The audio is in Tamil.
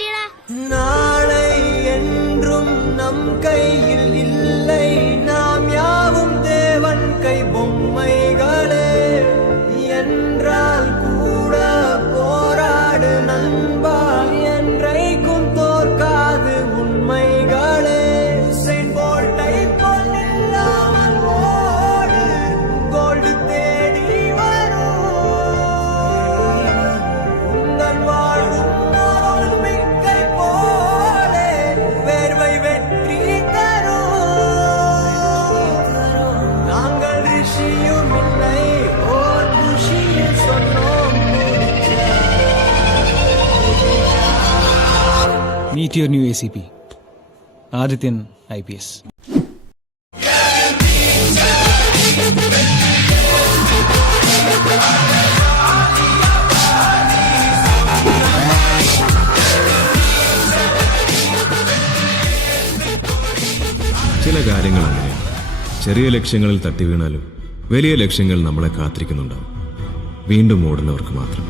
പറ്റിയടാ? നാളെ என்றுം நம் கையில் இல்லை நாம் யாவும் தேவன் கை பொம்மைகளே என்றால் கூட போராடு நண்பா என்றைக்கும் தோற்காது உண்மைகளே செயின்ட் போல்ட்டை போல் இல்லாமல் ஓடு கோல்டு தேடி வரும் உந்தன் வாழும் ஒலிம்பிக்கை போலே வேர்வை வெற்றி தரும் நாங்கள் ரிஷியும் இல்லை ஓர் குஷியில் சொன்னோம் Meet your new ACP, Adityan IPS. ചില കാര്യങ്ങൾ അങ്ങനെയാണ്. ചെറിയ ലക്ഷ്യങ്ങളിൽ തട്ടി വീണാലും വലിയ ലക്ഷ്യങ്ങൾ നമ്മളെ കാത്തിരിക്കുന്നുണ്ടാവും. വീണ്ടും ഓടുന്നവർക്ക് മാത്രം.